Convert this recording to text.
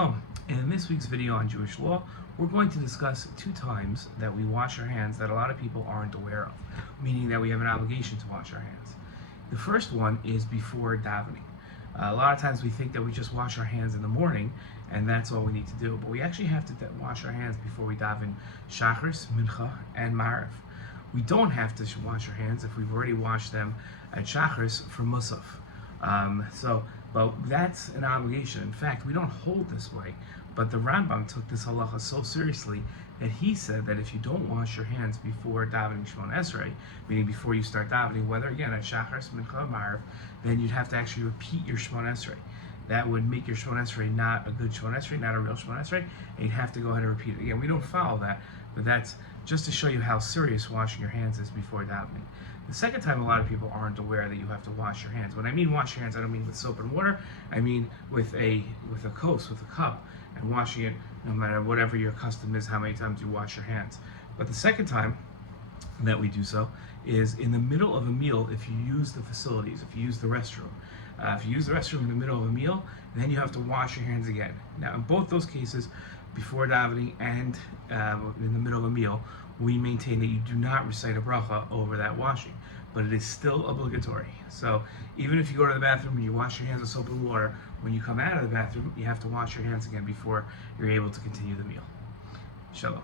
Shalom. In this week's video on Jewish law, we're going to discuss 2 times that we wash our hands that a lot of people aren't aware of, meaning that we have an obligation to wash our hands. The first one is before davening. A lot of times we think that we just wash our hands in the morning and that's all we need to do, but we actually have to wash our hands before we daven Shachris, Mincha, and Maariv. We don't have to wash our hands if we've already washed them at Shachris for Musaf. But that's an obligation. In fact, we don't hold this way, but the Rambam took this halacha so seriously that he said that if you don't wash your hands before davening Shemona Esrei, meaning before you start davening, whether again at Shachar, Mincha, Maariv, then you'd have to actually repeat your Shemona Esrei. That would make your Shemona Esrei not a good Shemona Esrei, not a real Shemona Esrei, and you'd have to go ahead and repeat it. Again, we don't follow that, but that's just to show you how serious washing your hands is before davening. The second time, a lot of people aren't aware that you have to wash your hands. When I mean wash your hands, I don't mean with soap and water. I mean with a kos, with a cup, and washing it no matter whatever your custom is, how many times you wash your hands. But the second time that we do so is in the middle of a meal if you use the facilities, if you use the restroom. If you use the restroom in the middle of a meal, then you have to wash your hands again. Now, in both those cases, before davening and in the middle of a meal, we maintain that you do not recite a bracha over that washing, but it is still obligatory. So even if you go to the bathroom and you wash your hands with soap and water, when you come out of the bathroom, you have to wash your hands again before you're able to continue the meal. Shalom.